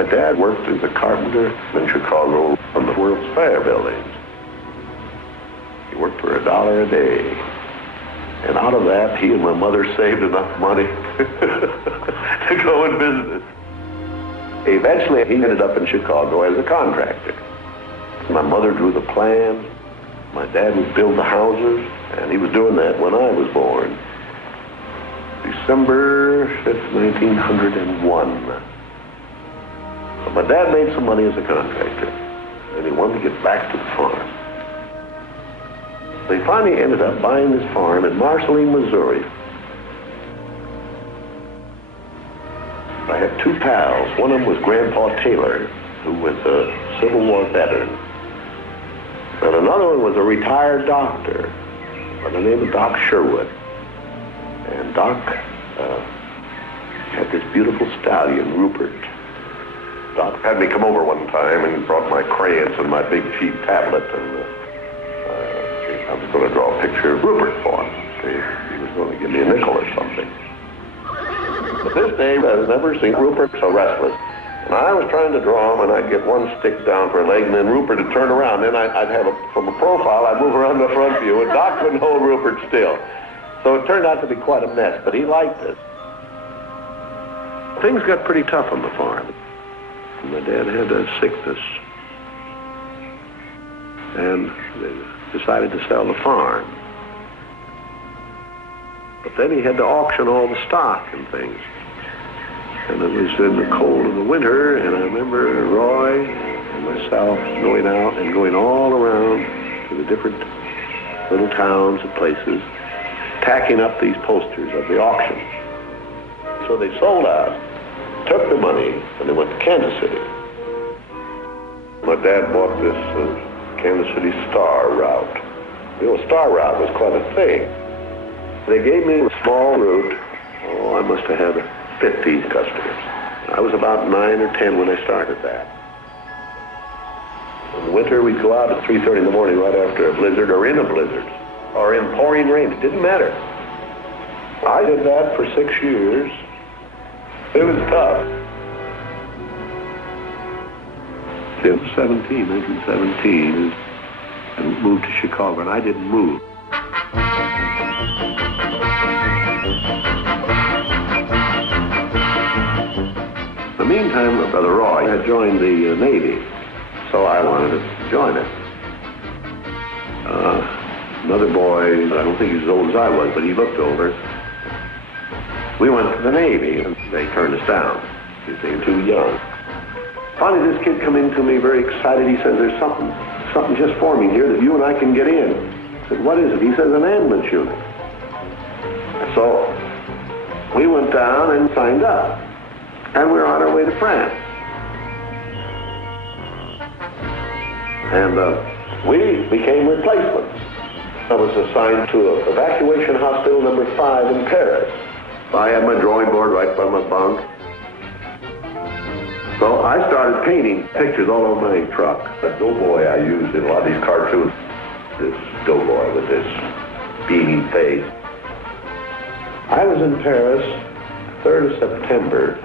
My dad worked as a carpenter in Chicago on the World's Fair buildings. He worked for $1 a day. And out of that, he and my mother saved enough money to go in business. Eventually, he ended up in Chicago as a contractor. My mother drew the plans. My dad would build the houses, and he was doing that when I was born. December 5th, 1901. But my dad made some money as a contractor, and he wanted to get back to the farm. They finally ended up buying this farm in Marceline, Missouri. I had two pals. One of them was Grandpa Taylor, who was a Civil War veteran. And another one was a retired doctor by the name of Doc Sherwood. And Doc had this beautiful stallion, Rupert. Doc had me come over one time and brought my crayons and my big cheap tablet, and I was going to draw a picture of Rupert for him. He was going to give me a nickel or something. But this day, I've never seen Rupert so restless. And I was trying to draw him, and I'd get one stick down for a leg, and then Rupert would turn around. Then I'd have, from a profile, I'd move around the front view, and Doc couldn't hold Rupert still. So it turned out to be quite a mess, but he liked it. Things got pretty tough on the farm. My dad had a sickness, and they decided to sell the farm. But then he had to auction all the stock and things. And it was in the cold of the winter, and I remember Roy and myself going out and going all around to the different little towns and places, tacking up these posters of the auction. So they sold out, took the money, and they went to Kansas City. My dad bought this Kansas City Star route. You know, Star route was quite a thing. They gave me a small route. Oh, I must have had 50 customers. I was about 9 or 10 when I started that. In the winter, we'd go out at 3:30 in the morning right after a blizzard, or in a blizzard, or in pouring rain. It didn't matter. I did that for 6 years. It was tough. In 1917, I moved to Chicago, and I didn't move. In the meantime, Brother Roy had joined the Navy, so I wanted to join it. Another boy, I don't think he's as old as I was, but he looked over. We went to the Navy, and they turned us down. They were too young. Finally, this kid come in to me very excited. He says, there's something just forming here that you and I can get in. I said, what is it? He says, an ambulance unit. So we went down and signed up. And we were on our way to France. And we became replacements. I was assigned to evacuation hospital number 5 in Paris. I had my drawing board right by my bunk. So I started painting pictures all over my truck. The doughboy I used in a lot of these cartoons, this doughboy with this beaming face. I was in Paris 3rd of September,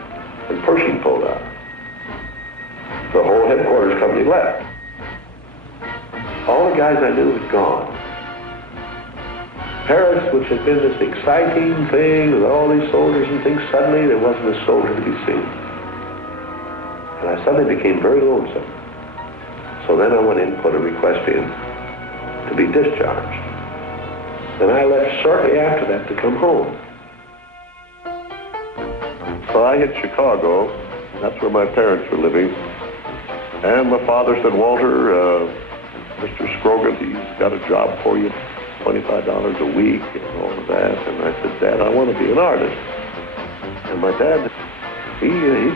and Pershing pulled out. The whole headquarters company left. All the guys I knew had gone. Paris, which had been this exciting thing with all these soldiers and things, suddenly there wasn't a soldier to be seen. And I suddenly became very lonesome. So then I went in and put a request in to be discharged. And I left shortly after that to come home. So I hit Chicago. That's where my parents were living. And my father said, Walter, Mr. Scrogan, he's got a job for you, $25 a week and all of that. And I said, Dad, I want to be an artist. And my dad, he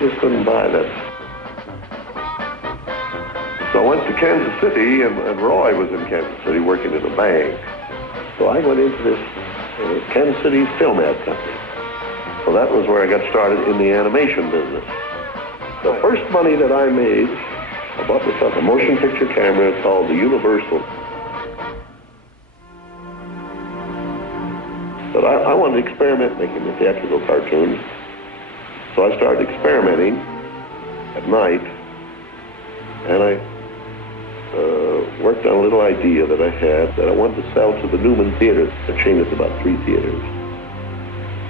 just couldn't buy that. So I went to Kansas City, and Roy was in Kansas City working at a bank. So I went into this Kansas City film ad company. So that was where I got started in the animation business. The first money that I made, I bought myself a motion picture camera called the Universal. But I wanted to experiment making the theatrical cartoons. So I started experimenting. at night, and I worked on a little idea that I had that I wanted to sell to the Newman Theater, a chain of about 3 theaters.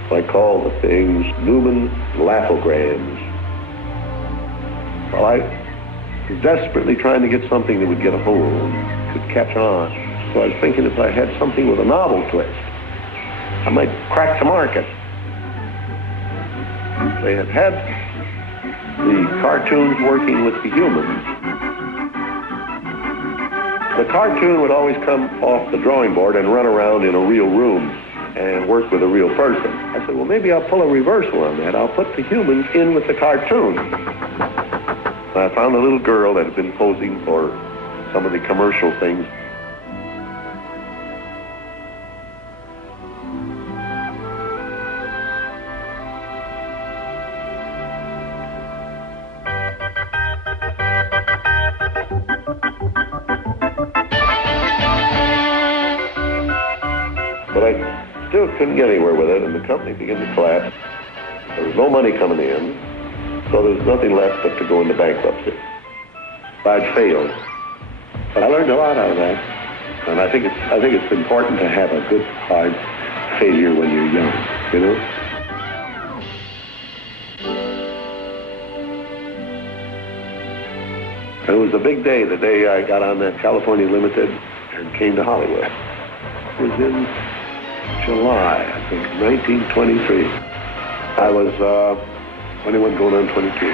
So I called the things Newman Laughograms. Well, I was desperately trying to get something that would get a hold, could catch on. So I was thinking if I had something with a novel twist, I might crack the market. They had the cartoons working with the humans. The cartoon would always come off the drawing board and run around in a real room and work with a real person. I said, well, maybe I'll pull a reversal on that. I'll put the humans in with the cartoon. I found a little girl that had been posing for some of the commercial things. But I still couldn't get anywhere with it, and the company began to collapse. There was no money coming in, so there was nothing left but to go into bankruptcy. I'd failed. But I learned a lot out of that, and I think it's important to have a good, hard failure when you're young, you know? And it was a big day, the day I got on that California Limited and came to Hollywood. It was in July, I think, 1923. I was 21 going on 22.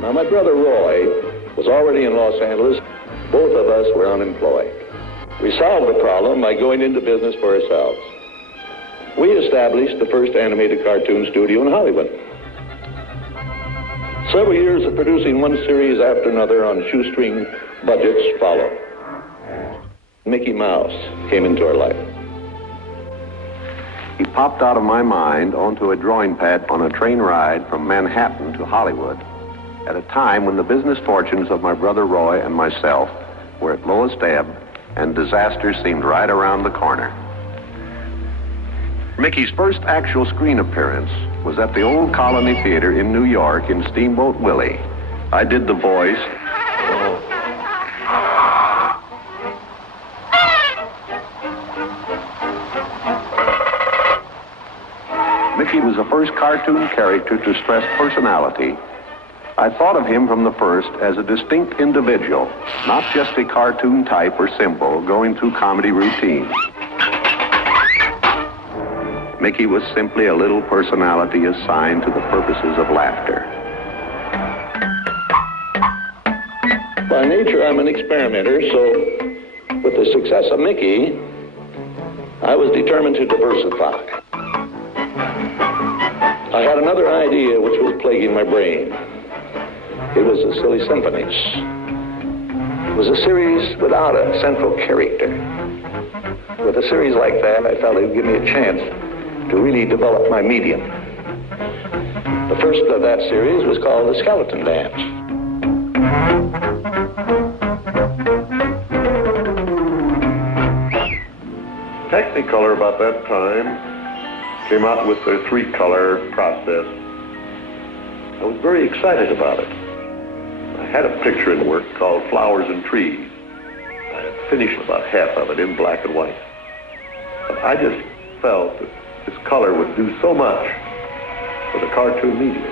Now, my brother Roy was already in Los Angeles. Both of us were unemployed. We solved the problem by going into business for ourselves. We established the first animated cartoon studio in Hollywood. Several years of producing one series after another on shoestring budgets followed. Mickey Mouse came into our life. He popped out of my mind onto a drawing pad on a train ride from Manhattan to Hollywood at a time when the business fortunes of my brother Roy and myself were at lowest ebb and disaster seemed right around the corner. Mickey's first actual screen appearance was at the Old Colony Theater in New York in Steamboat Willie. I did the voice. Mickey was the first cartoon character to stress personality. I thought of him from the first as a distinct individual, not just a cartoon type or symbol going through comedy routines. Mickey was simply a little personality assigned to the purposes of laughter. By nature, I'm an experimenter, so with the success of Mickey, I was determined to diversify. I had another idea which was plaguing my brain. It was the Silly Symphonies. It was a series without a central character. With a series like that, I felt it would give me a chance to really develop my medium. The first of that series was called The Skeleton Dance. Technicolor about that time came out with their 3-color process. I was very excited about it. I had a picture in work called Flowers and Trees. I had finished about half of it in black and white. But I just felt that this color would do so much for the cartoon medium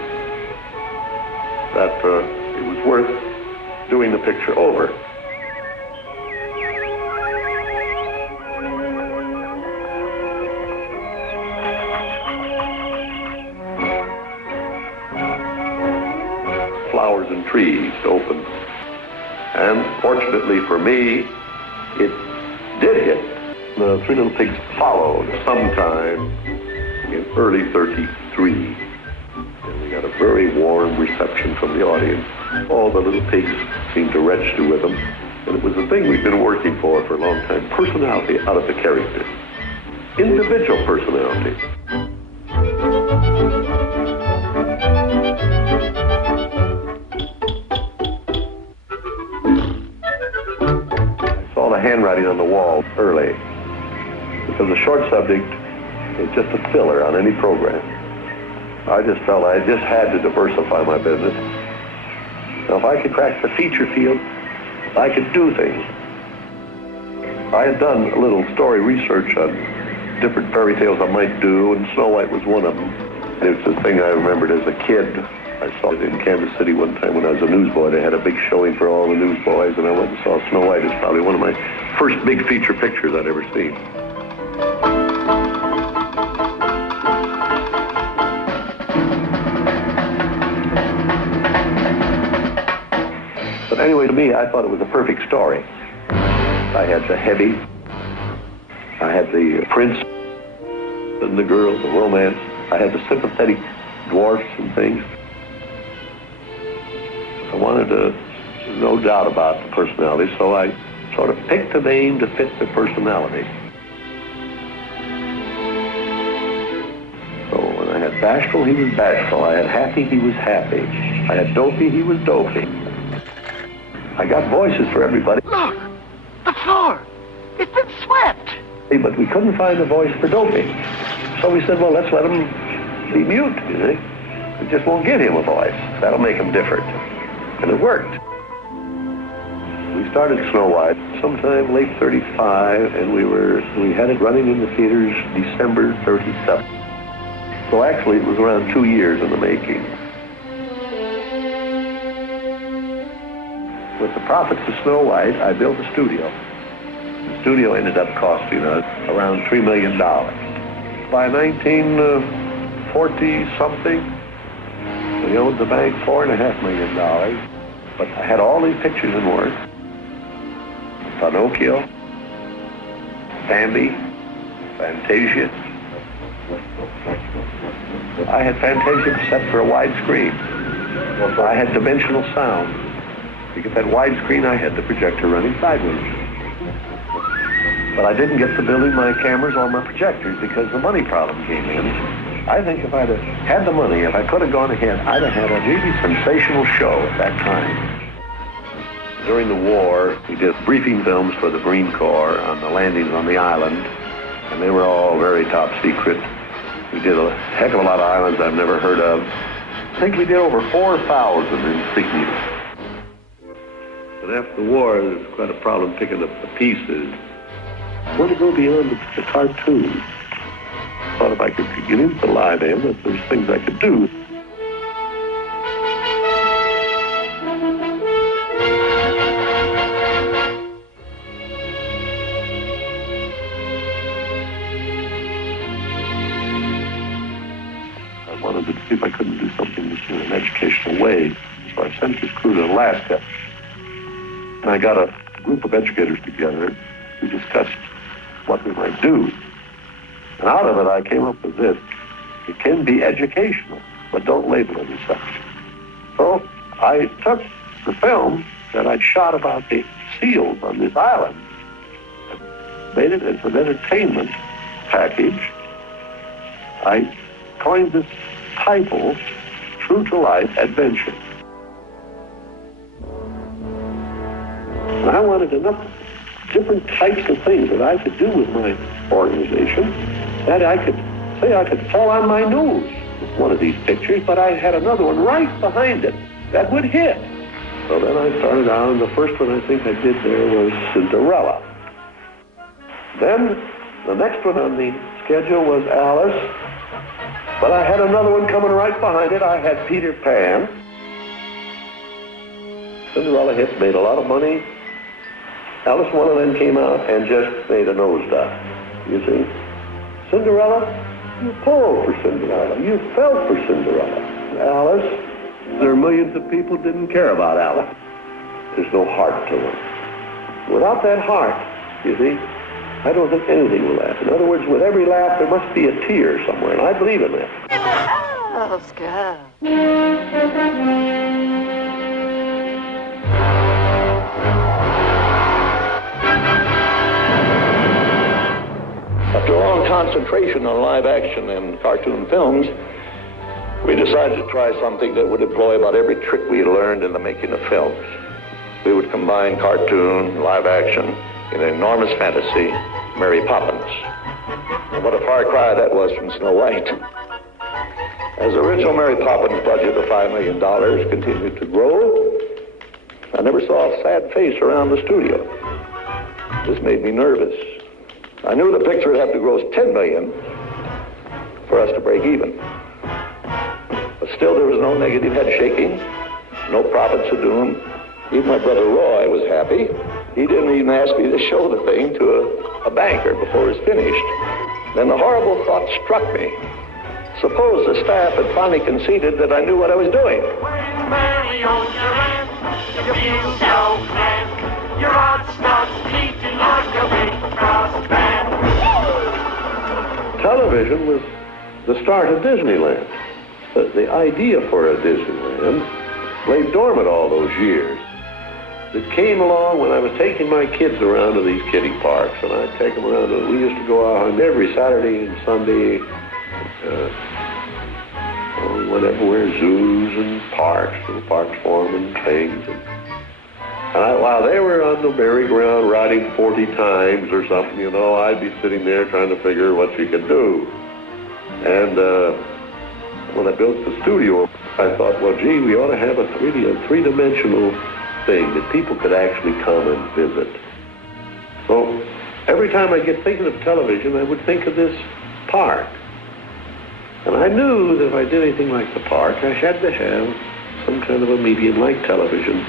that it was worth doing the picture over. Flowers and Trees opened. And fortunately for me, it did hit. The Three Little Pigs followed sometime in early '33. And we got a very warm reception from the audience. All the little pigs seemed to register with them. And it was the thing we'd been working for a long time. Personality out of the character. Individual personality. The handwriting on the wall early, because the short subject is just a filler on any program. I just felt I just had to diversify my business. Now, if I could crack the feature field, I could do things. I had done a little story research on different fairy tales I might do, and Snow White was one of them. It's the thing I remembered as a kid. I saw it in Kansas City one time when I was a newsboy. They had a big showing for all the newsboys, and I went and saw Snow White. It's probably one of my first big feature pictures I'd ever seen. But anyway, to me, I thought it was a perfect story. I had the heavy, I had the prince and the girl, the romance. I had the sympathetic dwarfs and things. I wanted to, no doubt about the personality, so I sort of picked a name to fit the personality. So when I had bashful, he was bashful. I had happy, he was happy. I had dopey, he was dopey. I got voices for everybody. Look, the floor, it's been swept. But we couldn't find a voice for dopey. So we said, well, let's let him be mute, you see. We just won't give him a voice. That'll make him different. And it worked. We started Snow White sometime late 35, and we had it running in the theaters December 37. So actually it was around 2 years in the making. With the profits of Snow White, I built a studio. The studio ended up costing us around $3 million. By 1940-something, we owed the bank $4.5 million. But I had all these pictures in work. Pinocchio, Bambi, Fantasia. I had Fantasia set for a widescreen. I had dimensional sound. To get that widescreen, I had the projector running sideways. But I didn't get to building my cameras or my projectors because the money problem came in. I think if I'd have had the money, if I could have gone ahead, I'd have had a really sensational show at that time. During the war, we did briefing films for the Marine Corps on the landings on the island, and they were all very top secret. We did a heck of a lot of islands I've never heard of. I think we did over 4,000 insignias. But after the war, there was quite a problem picking up the pieces. I want to go beyond the cartoon. I thought if I could get into live aim, that there's things I could do. I wanted to see if I couldn't do something in an educational way. So I sent this crew to Alaska. And I got a group of educators together. We discussed what we might do. And out of it, I came up with this. It can be educational, but don't label it as such. So I took the film that I'd shot about the seals on this island and made it as an entertainment package. I coined this title, True to Life Adventure. And I wanted enough different types of things that I could do with my organization that I could fall on my nose with one of these pictures, but I had another one right behind it that would hit. So then I started out, and the first one I think I did there was Cinderella. Then the next one on the schedule was Alice, but I had another one coming right behind it. I had Peter Pan. Cinderella hit, made a lot of money. Alice, one of them came out and just made a nosedive, you see. Cinderella, you pulled for Cinderella. You felt for Cinderella. Alice, there are millions of people didn't care about Alice. There's no heart to it. Without that heart, you see, I don't think anything will last. In other words, with every laugh, there must be a tear somewhere, and I believe in that. Oscar. After a long concentration on live action and cartoon films, we decided to try something that would employ about every trick we had learned in the making of films. We would combine cartoon, live action, in an enormous fantasy, Mary Poppins. And what a far cry that was from Snow White. As the original Mary Poppins budget of $5 million continued to grow, I never saw a sad face around the studio. This made me nervous. I knew the picture would have to gross $10 million for us to break even. But still, there was no negative head shaking, no prophets of doom. Even my brother Roy was happy. He didn't even ask me to show the thing to a banker before it was finished. Then the horrible thought struck me. Suppose the staff had finally conceded that I knew what I was doing. When Mary owns your hand, you feel so grand. Your heart starts beating like a big brass band. Television was the start of Disneyland. The idea for a Disneyland lay dormant all those years. It came along when I was taking my kids around to these kiddie parks, and I'd take them around. We used to go out on every Saturday and Sunday. We went everywhere, zoos and parks, little parks for them and things. And while they were on the merry-go-round riding 40 times or something, you know, I'd be sitting there trying to figure what she could do. And when I built the studio, I thought, well, gee, we ought to have really a three-dimensional thing that people could actually come and visit. So every time I get thinking of television, I would think of this park. And I knew that if I did anything like the park, I had to have some kind of a medium like television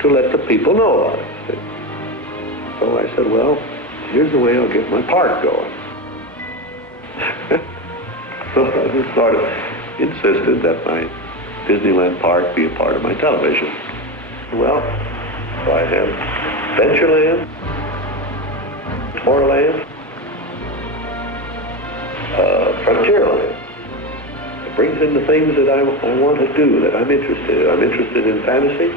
to let the people know about it. So I said, well, here's the way I'll get my park going. So I just sort of insisted that my Disneyland park be a part of my television. Well, so I have Adventureland, Tomorrowland, Frontierland. It brings in the things that I want to do, that I'm interested in. I'm interested in fantasy.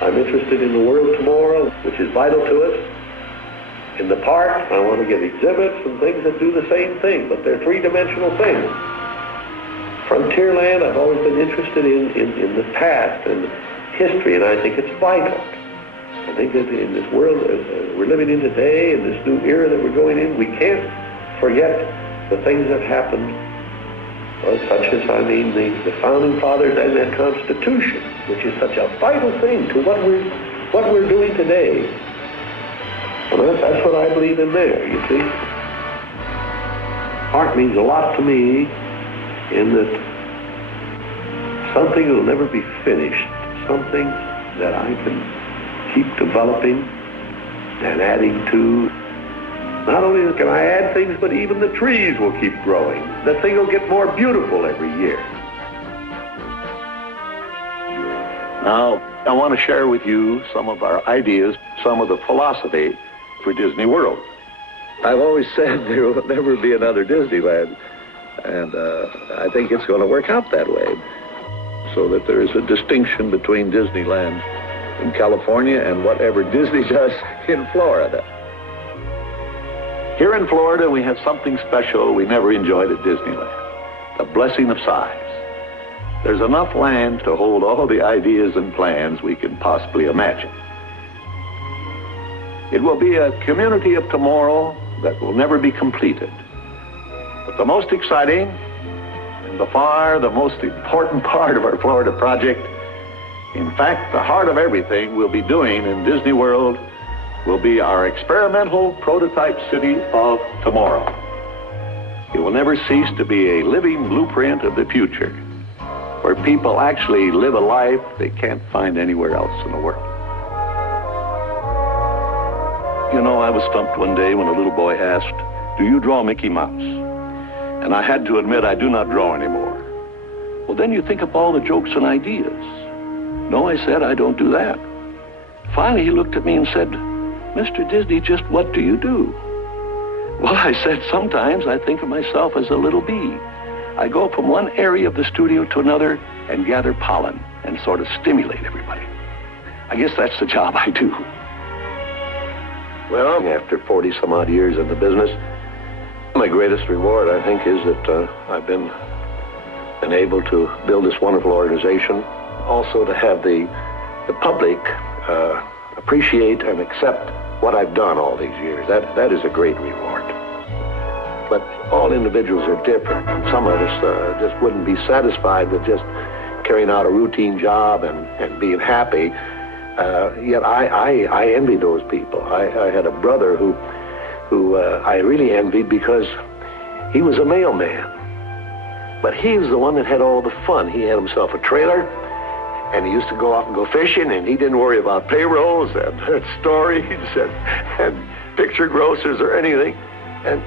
I'm interested in the world tomorrow, which is vital to us. In the park, I want to get exhibits and things that do the same thing, but they're three-dimensional things. Frontierland, I've always been interested in the past and history, and I think it's vital. I think that in this world we're living in today, in this new era that we're going in, we can't forget the things that happened, such as, the Founding Fathers and that Constitution, which is such a vital thing to what we're doing today. Well, that's what I believe in there, you see. Art means a lot to me in that something will never be finished, something that I can keep developing and adding to. Not only can I add things, but even the trees will keep growing. The thing will get more beautiful every year. Now, I want to share with you some of our ideas, some of the philosophy for Disney World. I've always said there will never be another Disneyland, and I think it's going to work out that way, so that there is a distinction between Disneyland in California and whatever Disney does in Florida. Here in Florida, we have something special we never enjoyed at Disneyland, the blessing of size. There's enough land to hold all the ideas and plans we can possibly imagine. It will be a community of tomorrow that will never be completed. But the most exciting and the most important part of our Florida project, in fact, the heart of everything we'll be doing in Disney World, will be our experimental prototype city of tomorrow. It will never cease to be a living blueprint of the future, where people actually live a life they can't find anywhere else in the world. You know, I was stumped one day when a little boy asked, "Do you draw Mickey Mouse?" And I had to admit I do not draw anymore. Well, then you think of all the jokes and ideas. No, I said, I don't do that. Finally, he looked at me and said, "Mr. Disney, just what do you do?" Well, I said, sometimes I think of myself as a little bee. I go from one area of the studio to another and gather pollen and sort of stimulate everybody. I guess that's the job I do. Well, after 40 some odd years in the business, my greatest reward, I think, is that I've been able to build this wonderful organization. Also to have the public appreciate and accept what I've done all these years. That is a great reward. but all individuals are different. Some of us just wouldn't be satisfied with just carrying out a routine job and being happy. Yet I envy those people. I had a brother who I really envied because he was a mailman. But he was the one that had all the fun. He had himself a trailer, and he used to go out and go fishing, and he didn't worry about payrolls and stories and picture grosses or anything. And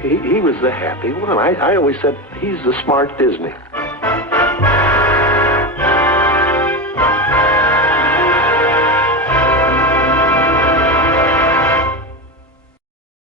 he was the happy one. I always said he's the smart Disney.